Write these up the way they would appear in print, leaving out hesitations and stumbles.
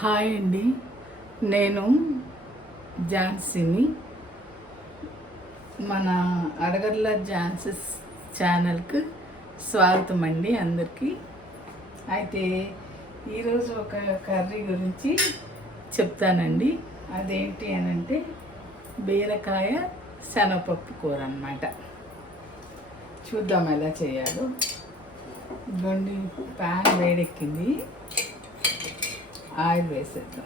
Hi అండి. నేను ఝాన్సీని. మన అడగర్ల ఝాన్సీ ఛానల్కి స్వాగతం అండి అందరికీ. అయితే ఈరోజు ఒక కర్రీ గురించి చెప్తానండి. అదేంటి అని అంటే బీరకాయ శనగపప్పు కూర అన్నమాట. చూద్దాం ఎలా చేయాలో. ఇదిగోండి, ప్యాన్ వేడెక్కింది, ఆయిల్ వేసేద్దాం.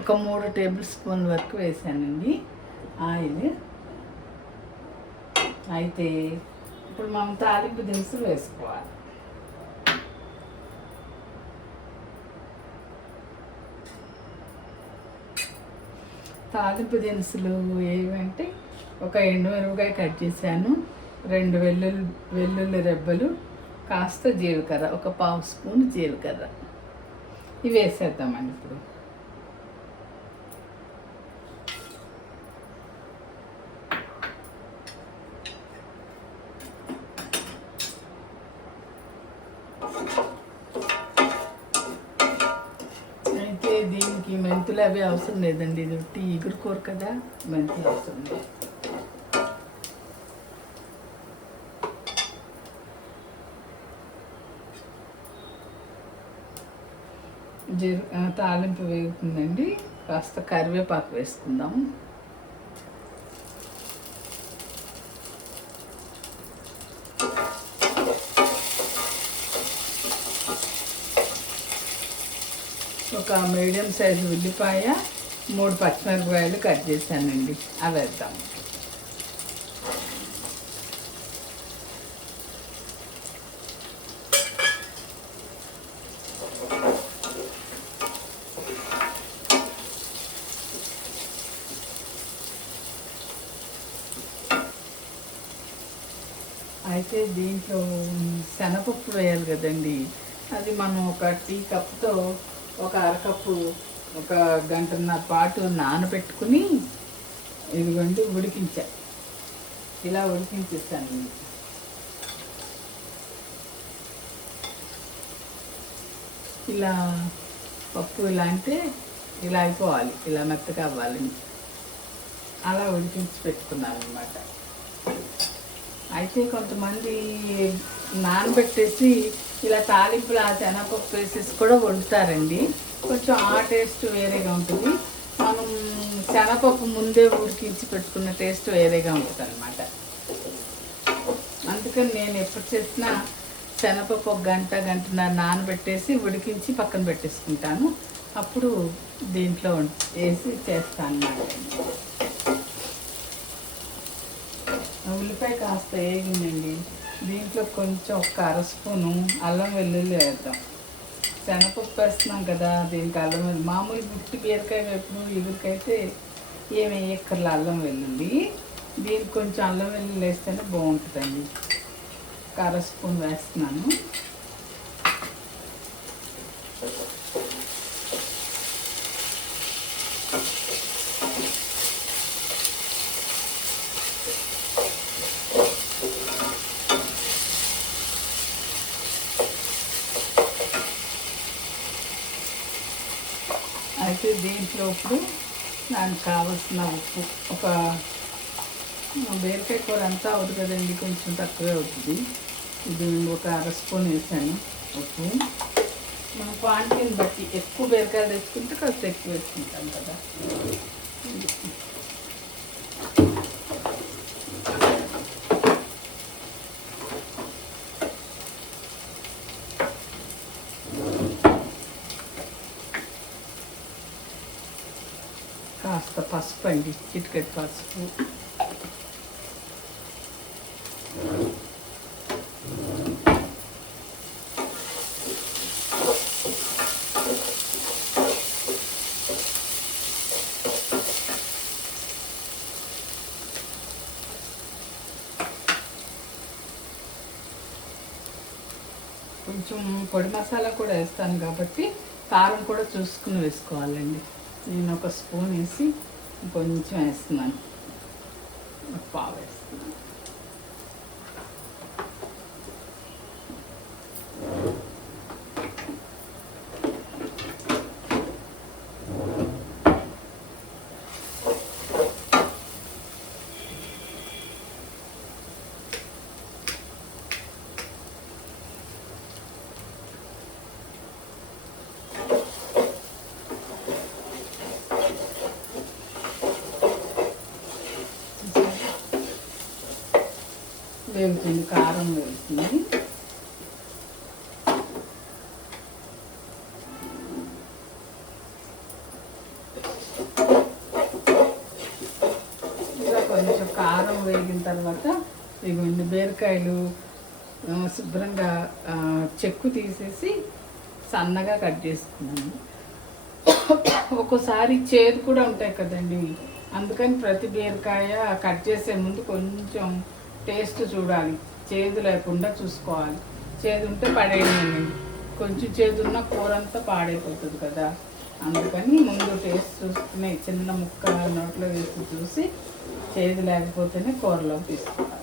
ఒక 3 టేబుల్ స్పూన్ వరకు వేసానండి ఆయిల్. అయితే ఇప్పుడు మనం తాలింపు దినుసులు వేసుకోవాలి. తాలింపు దినుసులు ఏవంటే ఒక ఎండుమిరపకాయ కట్ చేశాను, 2 వెల్లుల్లి రెబ్బలు, కాస్త జీలకర్ర, ఒక 1/2 స్పూన్ జీలకర్ర. ఇవి వేసేద్దామండి. ఇప్పుడు అయితే దీనికి మెంతులు అవి అవసరం లేదండి, ఇది ఒట్టి ఇగురు కూర కదా, మెంతులు అవసరం లేదు. తాలింపు వేగుతుందండి, కాస్త కరివేపాకు వేసుకుందాం. ఒక మీడియం సైజు ఉల్లిపాయ, 3 పచ్చిమిరపకాయలు కట్ చేశానండి, అవి వేద్దాం. అయితే దీంట్లో శనగపప్పు వేయాలి కదండి, అది మనం ఒక టీ కప్తో ఒక అరకప్పు, ఒక గంటన్నర పాటు నానబెట్టుకుని ఇదిగోండి ఉడికించా. ఇలా ఉడికించేస్తాను. ఇలా పప్పు ఇలా అంటే ఇలా అయిపోవాలి, ఇలా మెత్తగా అవ్వాలని అలా ఉడికించి పెట్టుకున్నాను అన్నమాట. అయితే కొంతమంది నానబెట్టేసి ఇలా తాలింపులు ఆ శనగపప్పు వేసేసి కూడా వండుతారండి. కొంచెం ఆ టేస్ట్ వేరేగా ఉంటుంది. మనం శనగపప్పు ముందే ఉడికించి పెట్టుకున్న టేస్ట్ వేరేగా ఉంటుంది అన్నమాట. అందుకని నేను ఎప్పుడు చేసినా శనగపప్పు ఒక గంటన్నర నానబెట్టేసి ఉడికించి పక్కన పెట్టేసుకుంటాను. అప్పుడు దీంట్లో వేసి చేస్తాను అన్నమాట. ఉల్లిపాయ కాస్త వేగిందండి, దీంట్లో కొంచెం ఒక 1/2 స్పూను అల్లం వెల్లుల్లి వేద్దాం. శనగపప్పు వేస్తున్నాం కదా, దీనికి అల్లం వెల్లుల్లి మామూలు గుట్టి బీరకాయ వేపుడు ఇగురికైతే ఏమి వేయక్కర్ల అల్లం వెల్లుల్లి. దీనికి కొంచెం అల్లం వెల్లుల్లి వేస్తేనే బాగుంటుందండి. 1/2 స్పూన్ వేస్తున్నాను. అయితే దీంట్లో ఇప్పుడు నాకు కావలసిన ఉప్పు, ఒక బీరకాయ కూర అంతా అవుతుంది కదండి, కొంచెం తక్కువే అవుతుంది. ఇది ఒక 1/2 స్పూన్ వేసాను ఉప్పు. మన క్వాంటిటీని బట్టి ఎక్కువ బీరకాయలు తెచ్చుకుంటే కాస్త ఎక్కువ వేసుకుంటాం కదా. కాస్త పసుపు అండి, చిటికెడు పసుపు. కొంచెం పొడి మసాలా కూడా వేస్తాను కాబట్టి కారం కూడా చూసుకుని వేసుకోవాలండి. నేను ఒక స్పూన్ వేసి కొంచెం వేస్తున్నాను, పావు వేస్తున్నాను. వేగుతుంది, కారం వేగుతుంది. ఇలా కొంచెం కారం వేగిన తర్వాత ఇవ్వండి బీరకాయలు శుభ్రంగా చెక్కు తీసేసి సన్నగా కట్ చేసుకున్నాను. ఒక్కోసారి చేదు కూడా ఉంటాయి కదండి, అందుకని ప్రతి బీరకాయ కట్ చేసే ముందు కొంచెం టేస్ట్ చూడాలి, చేదు లేకుండా చూసుకోవాలి. చేదు ఉంటే పడేయండి, కొంచెం చేదు ఉన్న కూర అంతా పాడైపోతుంది కదా, అందుకని ముందు టేస్ట్ చూసుకుని చిన్న ముక్క నోట్లో వేసి చూసి చేదు లేకపోతేనే కూరలోకి తీసుకోవాలి.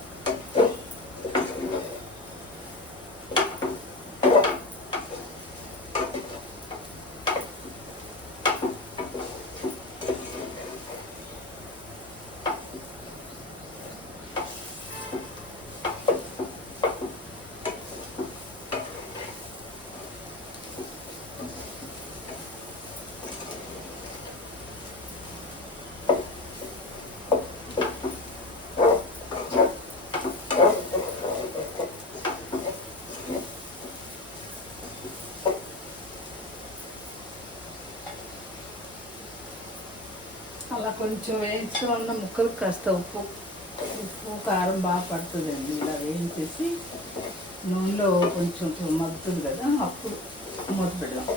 అలా కొంచెం వేయించుకుని ఉన్న ముక్కలు కాస్త ఉప్పు కారం బాగా పడుతుందండి. ఇలా వేయించేసి నూనెలో కొంచెం మగ్గుతుంది కదా, అప్పుడు మూత పెడదాం.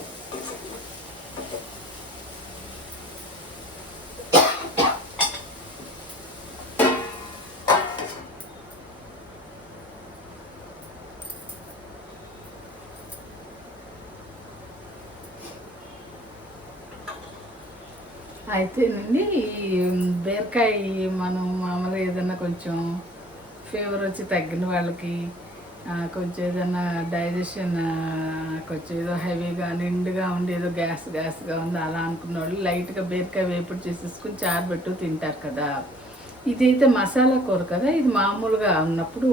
అయితేనండి ఈ బీరకాయ మనం మామూలుగా ఏదైనా కొంచెం ఫీవర్ వచ్చి తగ్గిన వాళ్ళకి, కొంచెం ఏదైనా డైజెషన్ కొంచెం ఏదో హెవీగా నిండుగా ఉండి ఏదో గ్యాస్గా ఉంది అలా అనుకున్న వాళ్ళు లైట్గా బీరకాయ వేపుడు చేసేసుకుని చారు పెట్టు తింటారు కదా. ఇదైతే మసాలా కూర కదా, ఇది మామూలుగా ఉన్నప్పుడు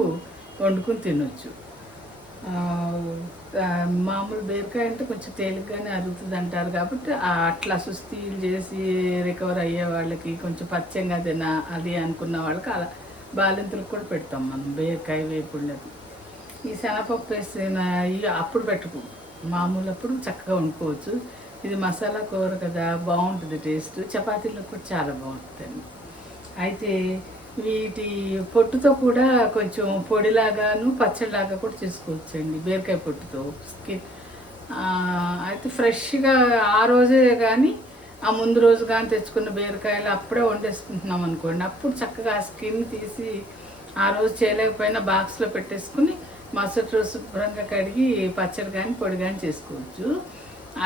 వండుకుని తినొచ్చు. మామూలు బీరకాయ అంటే కొంచెం తేలిగ్గానే అరుగుతుంది అంటారు కాబట్టి అట్లా సుస్తీలు చేసి రికవర్ అయ్యే వాళ్ళకి, కొంచెం పచ్చంగా తిన అది అనుకున్న వాళ్ళకి అలా బాలింతలకు కూడా పెడతాం మనం బీరకాయ వేపుళ్ళది. ఈ శనగపప్పు వేసిన అప్పుడు పెట్టుకో, మామూలు అప్పుడు చక్కగా వండుకోవచ్చు. ఇది మసాలా కూర కదా, బాగుంటుంది టేస్ట్, చపాతీలకు కూడా చాలా బాగుంటుందండి. అయితే వీటి పొట్టుతో కూడా కొంచెం పొడిలాగాను పచ్చడిలాగా కూడా చేసుకోవచ్చండి బీరకాయ పొట్టుతో. స్కిన్ అయితే ఫ్రెష్గా ఆ రోజే కానీ ఆ ముందు రోజు కానీ తెచ్చుకున్న బీరకాయలు అప్పుడే వండేసుకుంటున్నాం అనుకోండి, అప్పుడు చక్కగా ఆ స్కిన్ తీసి ఆ రోజు చేయలేకపోయినా బాక్స్లో పెట్టేసుకుని మరుసటి రోజు శుభ్రంగా కడిగి పచ్చడి కానీ పొడి కానీ చేసుకోవచ్చు.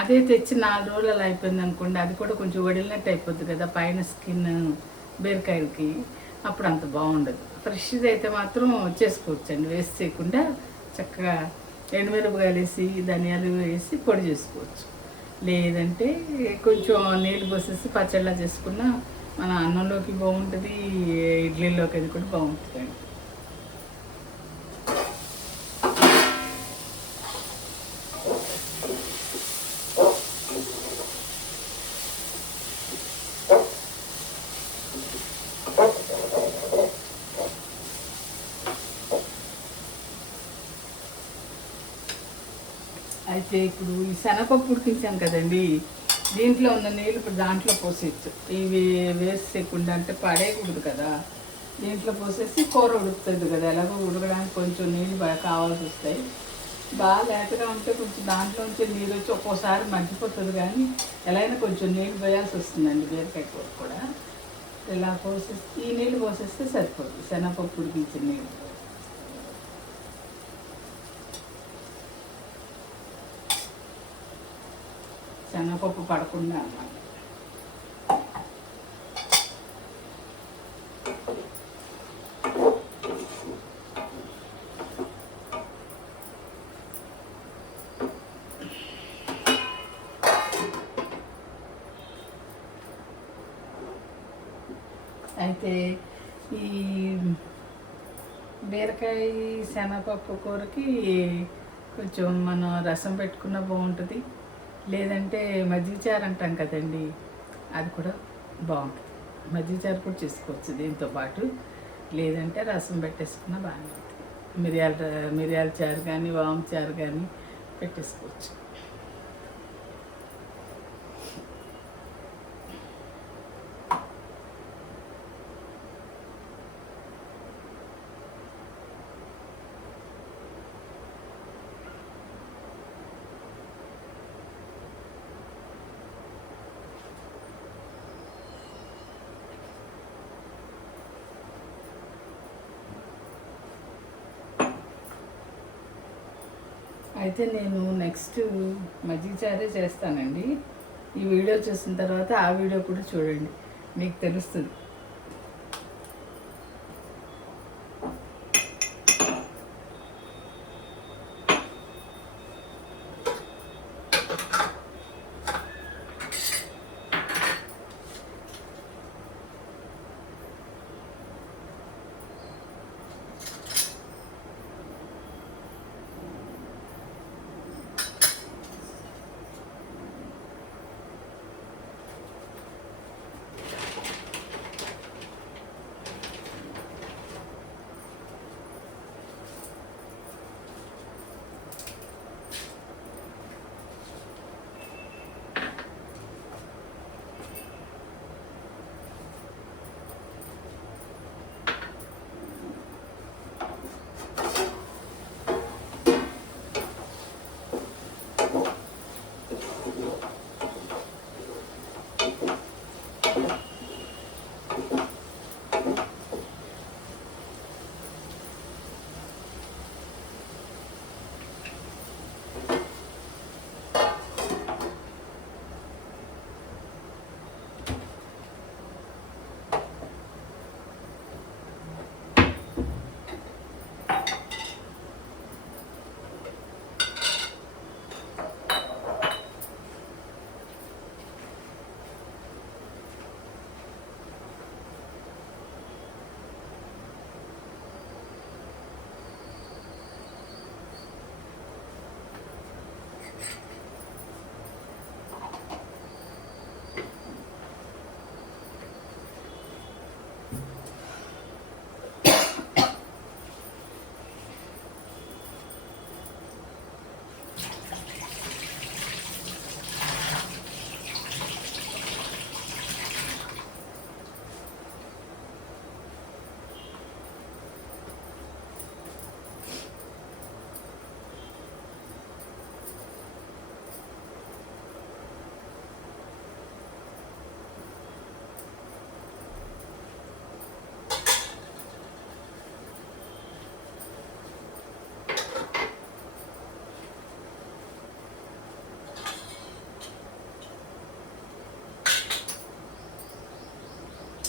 అదే తెచ్చి 4 రోజులు అలా అయిపోయింది అనుకోండి, అది కూడా కొంచెం వడిలినట్టు అయిపోద్ది కదా పైన స్కిన్ బీరకాయలకి, అప్పుడు అంత బాగుండదు. ఫ్రెష్ది అయితే మాత్రం చేసుకోవచ్చండి, వేస్ట్ చేయకుండా చక్కగా ఎండుమిరపకాయలు వేసి ధనియాలు వేసి పొడి చేసుకోవచ్చు. లేదంటే కొంచెం నీళ్ళు పోసేసి పచ్చళ్ళ చేసుకున్న మన అన్నంలోకి బాగుంటుంది, ఇడ్లీలోకి అది కూడా బాగుంటుందండి. అయితే ఇప్పుడు ఈ శనగపప్పు ఉడికించాను కదండి, దీంట్లో ఉన్న నీళ్ళు ఇప్పుడు దాంట్లో పోసేయచ్చు. ఇవి వేసేయకుండా అంటే పడేయకూడదు కదా, దీంట్లో పోసేసి కూర ఉడుకుతుంది కదా, ఎలాగో ఉడకడానికి కొంచెం నీళ్ళు బాగా కావాల్సి వస్తాయి. బాగా లేతగా ఉంటే కొంచెం దాంట్లోంచి నీళ్ళు వచ్చి ఒక్కోసారి మగ్గిపోతుంది, కానీ ఎలా అయినా కొంచెం నీళ్ళు పోయాల్సి వస్తుందండి బీరకాయ కూర కూడా. ఇలా పోసేసి ఈ నీళ్ళు పోసేస్తే సరిపోతుంది, శనగపప్పు ఉడికించిన నీళ్ళు. శనగపప్పు పడకుండా అన్నమాట. అయితే ఈ బీరకాయ శనగపప్పు కూరకి కొంచెం మనం రసం పెట్టుకున్న బాగుంటుంది, లేదంటే మజ్జిగ చారు అంటాం కదండి, అది కూడా బాగుంటుంది. మజ్జిగ చారు కూడా చేసుకోవచ్చు దీంతో పాటు, లేదంటే రసం పెట్టేసుకున్న బాగానే ఉంటుంది. మిరియాల చారు కానీ వాము చారు కానీ పెట్టేసుకోవచ్చు. అయితే నేను నెక్స్ట్ మజ్జిగ చారే చేస్తానండి. ఈ వీడియో చూసిన తర్వాత ఆ వీడియో కూడా చూడండి, మీకు తెలుస్తుంది.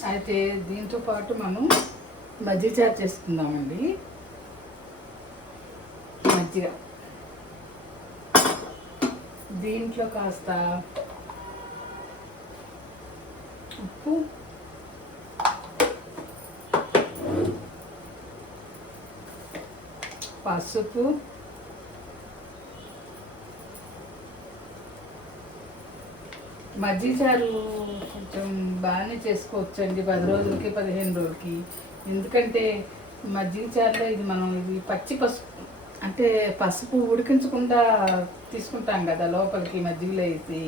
అయితే దీంతో పాటు మనం మజ్జిగ చారు చేసుకుందామండి. మజ్జిగ దీంట్లో కాస్త ఉప్పు, పసుపు, మజ్జిగ చారు కొంచెం బాగానే చేసుకోవచ్చండి 10 రోజులకి 15 రోజులకి. ఎందుకంటే మజ్జిగ చారులో ఇది పచ్చి పసుపు అంటే పసుపు ఉడికించకుండా తీసుకుంటాం కదా లోపలికి మజ్జిగలో వేసి,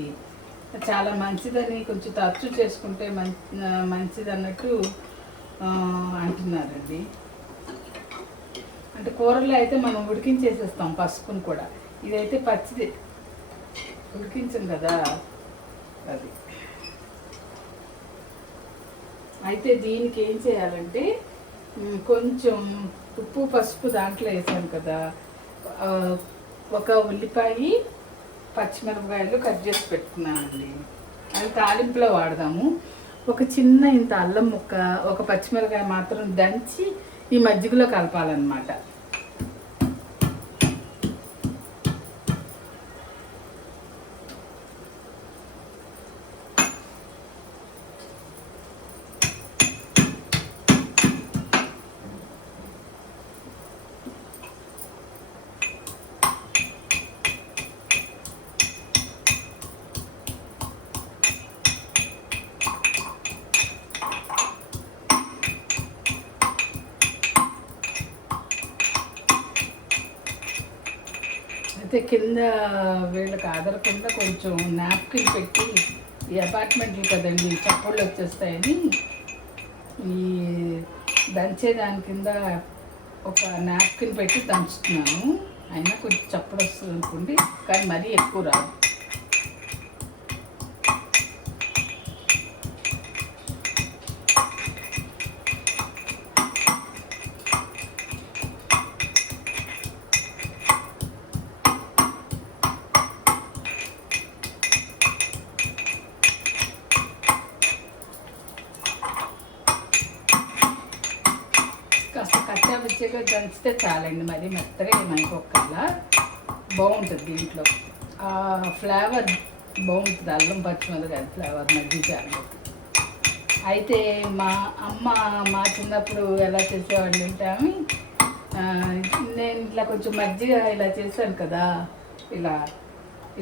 చాలా మంచిదని కొంచెం తరచు చేసుకుంటే మంచిది అన్నట్టు అంటున్నారండి. అంటే కూరల్లో అయితే మనం ఉడికించేసేస్తాం పసుపుని కూడా, ఇదైతే పచ్చిది ఉడికించం కదా అది. అయితే దీనికి ఏం చేయాలంటే కొంచెం ఉప్పు పసుపు దాంట్లో వేసాను కదా, ఒక ఉల్లిపాయ పచ్చిమిరపకాయలు కట్ చేసి పెట్టుకున్నానండి. అవి తాలింపులో వాడదాము. ఒక చిన్న ఇంత అల్లం ముక్క, ఒక పచ్చిమిరపకాయ మాత్రం దంచి ఈ మజ్జిగలో కలపాలన్నమాట. అయితే కింద వీళ్ళకి ఆదరకుండా కొంచెం నాప్కిన్ పెట్టి, ఈ అపార్ట్మెంట్లు కదండి చప్పుళ్ళు వచ్చేస్తాయని ఈ దంచే దాని కింద ఒక నాప్కిన్ పెట్టి దంచుతున్నాను. అయినా కొంచెం చప్పుడు వస్తుంది అనుకోండి, కానీ మరీ ఎక్కువ రాదు. కాస్త కచ్చా పిచ్చగా దంచితే చాలండి, మరి మెత్తగా ఏమైపోకల్లా బాగుంటుంది. దీంట్లో ఆ ఫ్లేవర్ బాగుంటుంది, అల్లం పచ్చిమిరపకాయ ఫ్లేవర్ మజ్జిగ. అయితే మా అమ్మ మా చిన్నప్పుడు ఎలా చేసేవాళ్ళు ఉంటాము, నేను ఇట్లా కొంచెం మజ్జిగ ఇలా చేశాను కదా, ఇలా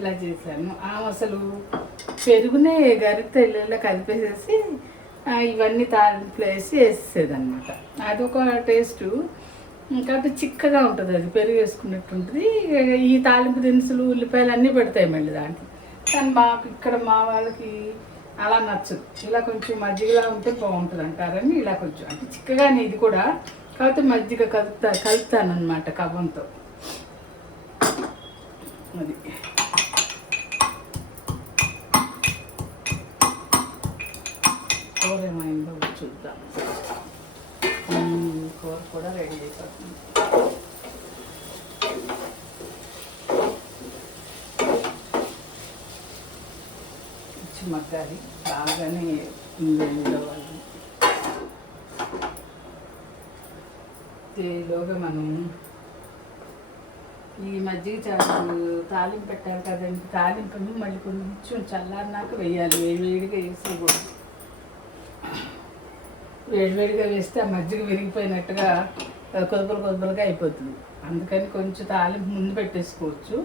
ఇలా చేశాను. అసలు పెరుగునే గరిటె ఇళ్ళలో కలిపేసేసి ఇవన్నీ తాలింపులు వేసేసేదన్నమాట. అదొక టేస్టు. కాబట్టి చిక్కగా ఉంటుంది, అది పెరుగు వేసుకున్నట్టు ఉంటుంది. ఈ తాలింపు దినుసులు ఉల్లిపాయలు అన్నీ పెడతాయి మళ్ళీ దాంట్లో. కానీ మాకు ఇక్కడ మా వాళ్ళకి అలా నచ్చదు. ఇలా కొంచెం మజ్జిగలా ఉంటే బాగుంటుంది అంటారని ఇలా కొంచెం అంటే చిక్కగానే ఇది కూడా, కాకపోతే మజ్జిగ కలుపుతానమాట కవ్వంతో. అది కూర ఏమైందో చూద్దాం. కూర కూడా రెడీ అయిపోతుంది. మగ్గాలి బాగానే ఉండేవాళ్ళు. ఈలోగా మనం ఈ మజ్జిగ చారు తాలింపు పెట్టాలి కదండి. తాలింపుని మళ్ళీ కొంచెం చల్లారినాక వేయాలి, వేడివేడిగా వేసేయకూడదు. వేడివేడిగా వేస్తే ఆ మజ్జిగ విరిగిపోయినట్టుగా కొద్దులుగా అయిపోతుంది. అందుకని కొంచెం తాలింపు ముందు పెట్టేసుకోవచ్చు.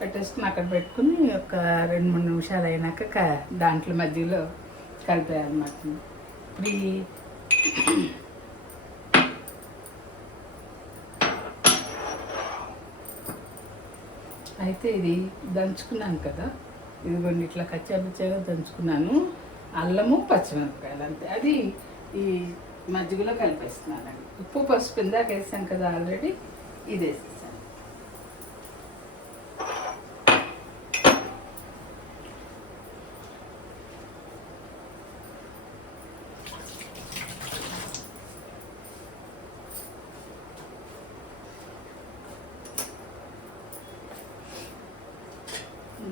పెట్టేసుకుని అక్కడ పెట్టుకుని ఒక 2-3 నిమిషాలు అయినాక దాంట్లో మధ్యలో కలిపేయాలన్నమాట. ఇప్పుడు అయితే ఇది దంచుకున్నాను కదా, ఇదిగోండి ఇట్లా కచ్చాపిచ్చాగా దంచుకున్నాను. అల్లము పచ్చిమిరపకాయలు అంతే. అది ఈ మజ్జిగలో కలిపేస్తున్నానండి. ఉప్పు పసుపు ఇందాక వేసాను కదా ఆల్రెడీ, ఇది వేసేసాను.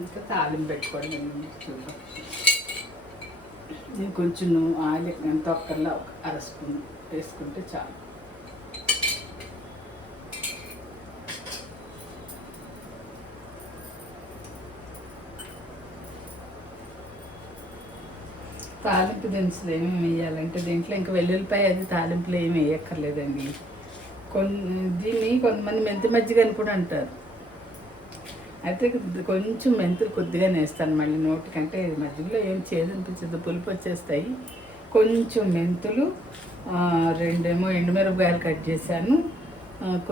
ఇంకా తాలింపు పెట్టుకోండి. చూద్దాం, నేను కొంచెం ఆయిల్ ఎంత ఒక్కర్లా ఒక 1/2 స్పూన్ వేసుకుంటే చాలు. తాలింపు దినుసులు ఏమేమి వేయాలంటే దీంట్లో ఇంకా వెల్లుల్లిపాయ అది తాలింపులు ఏమి వేయక్కర్లేదండి. దీన్ని కొంతమంది మెంతి మజ్జిగ అని కూడా అంటారు. అయితే కొంచెం మెంతులు కొద్దిగా వేస్తాను మళ్ళీ నోటికంటే. మజ్జిగలో ఏం చేదు అనిపించదు, పులుపు వచ్చేస్తాయి. కొంచెం మెంతులు, 2 ఎండుమిరపకాయలు కట్ చేశాను,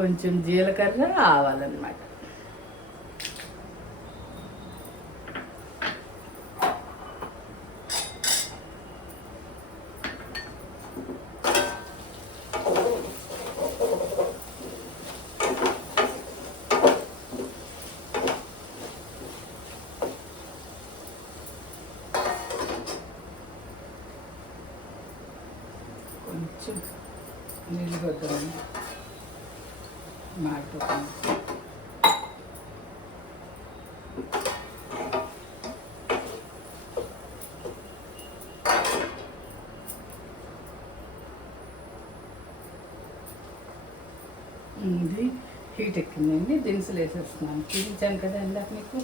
కొంచెం జీలకర్ర, ఆవాలన్నమాట. కొంచెం నీళ్ళు కొద్దామని మాడిపోతుంది. ఇది హీట్ ఎక్కిందండి, దినుసులు వేసేస్తున్నాను. చూపించాను కదా ఇందాక మీకు.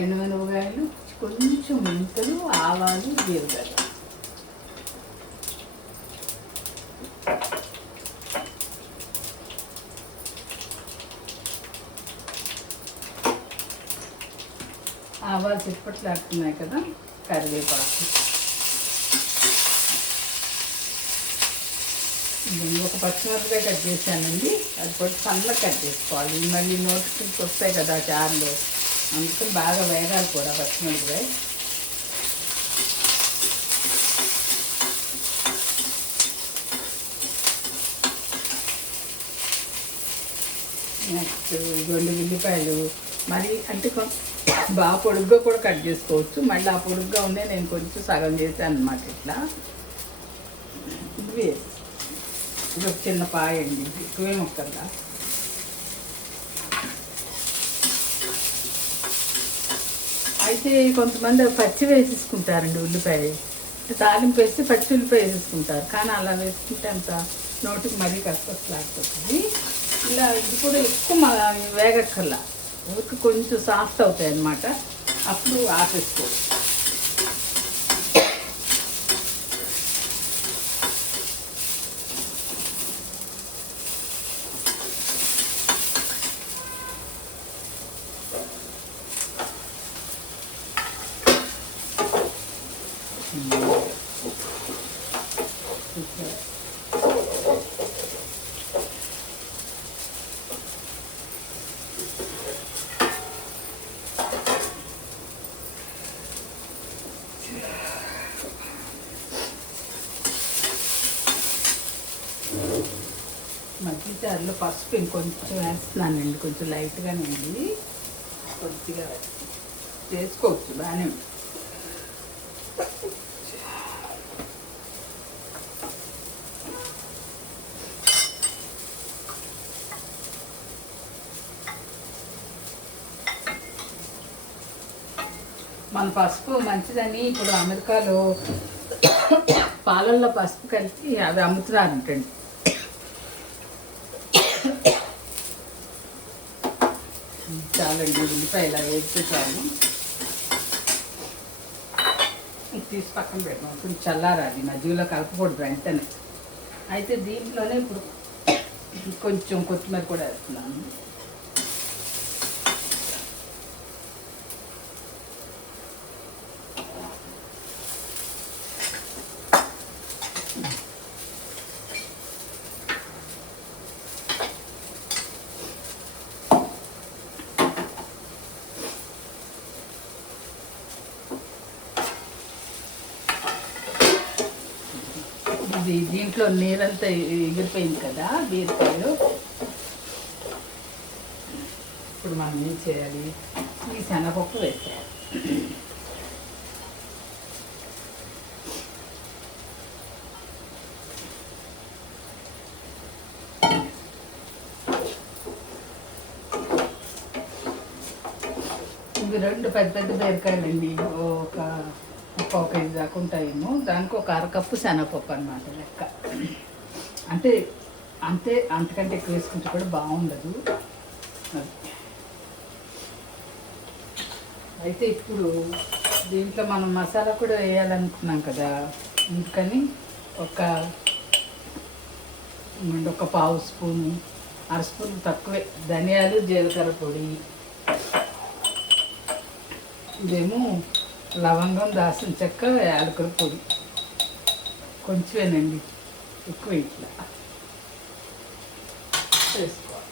ఎండుమిరపకాయలు, కొంచెం మెంతులు, ఆవాలు, జీలకర్ర. ఆవాలు చిప్పట్లాడుతున్నాయి కదా, కరివేపాకు. ఒక పచ్చిమిరపకాయ కట్ చేశానండి, అది కొంచెం సన్నగా కట్ చేసుకోవాలి. మళ్ళీ నోటికి వస్తాయి కదా చారులో, అందుకని బాగా వేగాలి కూడా పచ్చిమిరపకాయ. నెక్స్ట్ రెండు ఉల్లిపాయలు, మరి అంటే బాగా పొడుగ్గా కూడా కట్ చేసుకోవచ్చు. మళ్ళీ ఆ పొడుగ్గా ఉండే నేను కొంచెం సగం చేశాను అనమాట. ఇట్లా ఇవి ఇది ఒక చిన్న పాయ అండి, ఎక్కువే మొక్కల్లా. అయితే కొంతమంది పచ్చి వేసేసుకుంటారండి ఉల్లిపాయ. తాలింపు వేస్తే పచ్చి ఉల్లిపాయ వేసేసుకుంటారు, కానీ అలా వేసుకుంటే అంత నోటికి మరీ కష్టపడుతుంది. ఇలా ఇది కూడా ఎక్కువ వేగక్కర్లా, ఊరికి కొంచెం సాఫ్ట్ అవుతాయి అన్నమాట. అప్పుడు ఆపేసుకోవచ్చు. మధ్యచారులో పసుపు ఇంకొంచెం వేస్తున్నానండి, కొంచెం లైట్గానండి, కొద్దిగా వేసుకోవచ్చు, బాగానే. మన పసుపు మంచిదని ఇప్పుడు అమెరికాలో పాలల్లో పసుపు కలిపి అవి అమ్ముతున్నారంటండి. చాలండి, ఉల్లిపాయ ఇలా వేస్తే చాలు. తీసి పక్కన పెట్టాం, కొంచెం చల్లారాలి, మధ్యలో కలపకూడదు వెంటనే. అయితే దీంట్లోనే ఇప్పుడు కొంచెం కొత్తిమీర కూడా వేస్తున్నాను. దీంట్లో నీరంతా ఎగిరిపోయింది కదా బీరకాయలు. ఇప్పుడు మనం ఏం చేయాలి, ఈ శనగపప్పు వేసేయాలి. ఇవి రెండు పెద్ద పెద్ద బీరకాయలండి, ఒక కేజీ దాకా ఉంటాయేమో. దానికి ఒక అరకప్పు శనగపప్పు అనమాట లెక్క. అంటే అంతకంటే ఎక్కువ వేసుకుంటే కూడా బాగుండదు. అయితే ఇప్పుడు దీంట్లో మనం మసాలా కూడా వేయాలనుకున్నాం కదా, అందుకని ఒక పావు స్పూను, అర స్పూన్ తక్కువే ధనియాలు, జీలకర్ర పొడి, ఇదేమో లవంగం, దాల్చిన చెక్క, యాలకుల పొడి కొంచెమేనండి, ఎక్కువ ఇట్లా వేసుకోవాలి.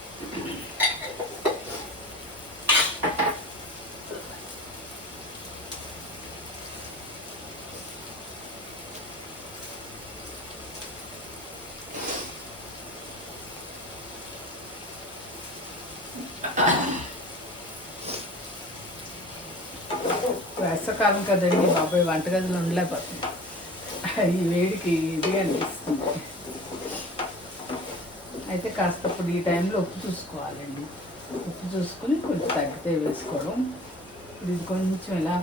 వేసవకాలం కదండి బాబాయ్, వంటగదిలో ఉండలేకపోతుంది, ఈ వేడికి ఇది అనిపిస్తుంది. అయితే కాస్త ఇప్పుడు ఈ టైంలో ఉప్పు చూసుకోవాలండి. ఉప్పు చూసుకుని కొంచెం తగ్గితే వేసుకోవడం. ఇది కొంచెం ఇలా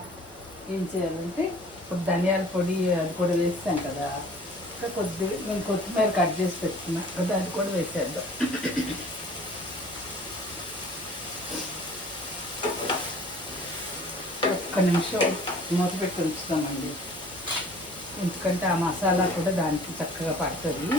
ఏం చేయాలంటే, ఇప్పుడు ధనియాల పొడి అది కూడా వేస్తాం కదా, ఇంకా కొద్దిగా నేను కొత్తిమీర కట్ చేసి పెట్టుకున్నా దాన్ని కూడా వేసేద్దాం. ఒక్క నిమిషం మూత పెట్టి ఉంచుతామండి, ఎందుకంటే ఆ మసాలా కూడా దానికి చక్కగా పడుతుంది.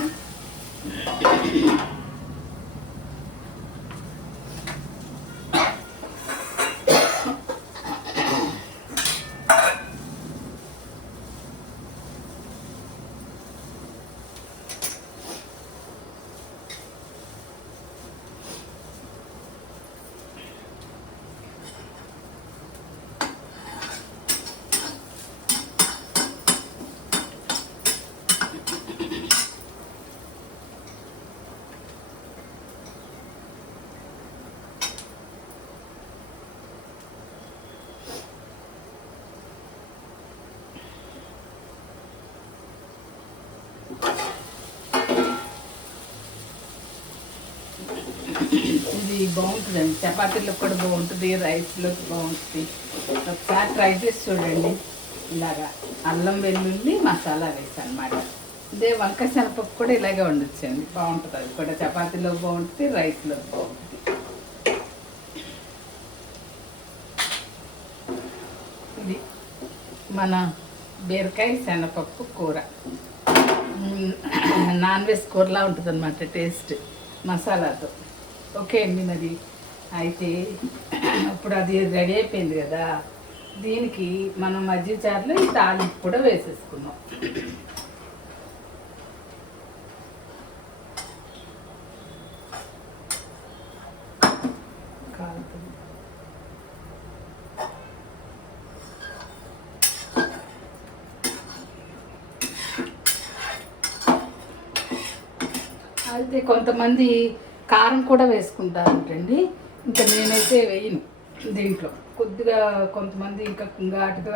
ఇది బాగుంటుందండి, చపాతీలో కూడా బాగుంటుంది, రైస్లోకి బాగుంటుంది. ఒకసారి ట్రై చేసి చూడండి. ఇలాగా అల్లం వెల్లుల్లి మసాలా వేసి అనమాట. ఇదే వంకాయ శనగపప్పు కూడా ఇలాగే వండొచ్చండి, బాగుంటుంది. అది కూడా చపాతీలో బాగుంటుంది, రైస్లో బాగుంటుంది. ఇది మన బీరకాయ శనగపప్పు కూర, నాన్ వెజ్ కూరలా ఉంటుంది అన్నమాట టేస్ట్ మసాలాతో. ఓకే అండి, మరి అయితే ఇప్పుడు అది రెడీ అయిపోయింది కదా, దీనికి మనం మజ్జిగ చారులో ఈ తాలింపు కూడా వేసేసుకున్నాం. అయితే కొంతమంది కారం కూడా వేసుకుంటారంటండి, ఇంకా నేనైతే వేయను దీంట్లో. కొద్దిగా కొంతమంది ఇంకా ఘాటుగా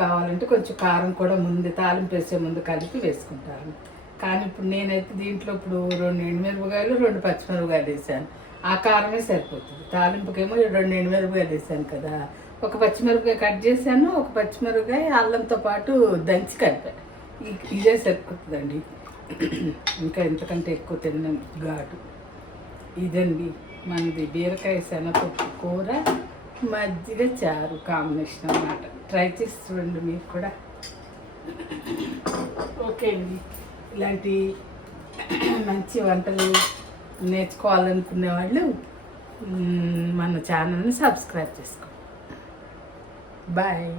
కావాలంటే కొంచెం కారం కూడా ముందు తాలింపు వేసే ముందు కలిపి వేసుకుంటారు. కానీ ఇప్పుడు నేనైతే దీంట్లో ఇప్పుడు 2 ఎండుమిరపకాయలు 2 పచ్చిమిరపకాయలు వేసాను, ఆ కారమే సరిపోతుంది. తాలింపుకేమో 2 ఎండుమిరపకాయలు వేసాను కదా, ఒక పచ్చిమిరపకాయ కట్ చేశాను, ఒక పచ్చిమిరపకాయ అల్లంతో పాటు దంచి కలిపాను. ఇదే సరిపోతుందండి, ఇంకా ఎంతకంటే ఎక్కువ తిన్నాం ఘాటు. ఇదండి మనది బీరకాయ శనగపప్పు కూర మజ్జిగ చారు కాంబినేషన్ అన్నమాట. ట్రై చేసి చూడండి మీరు కూడా. ఓకే అండి, ఇలాంటి మంచి వంటలు నేర్చుకోవాలనుకునే వాళ్ళు మన ఛానల్ని సబ్స్క్రైబ్ చేసుకోండి. బాయ్.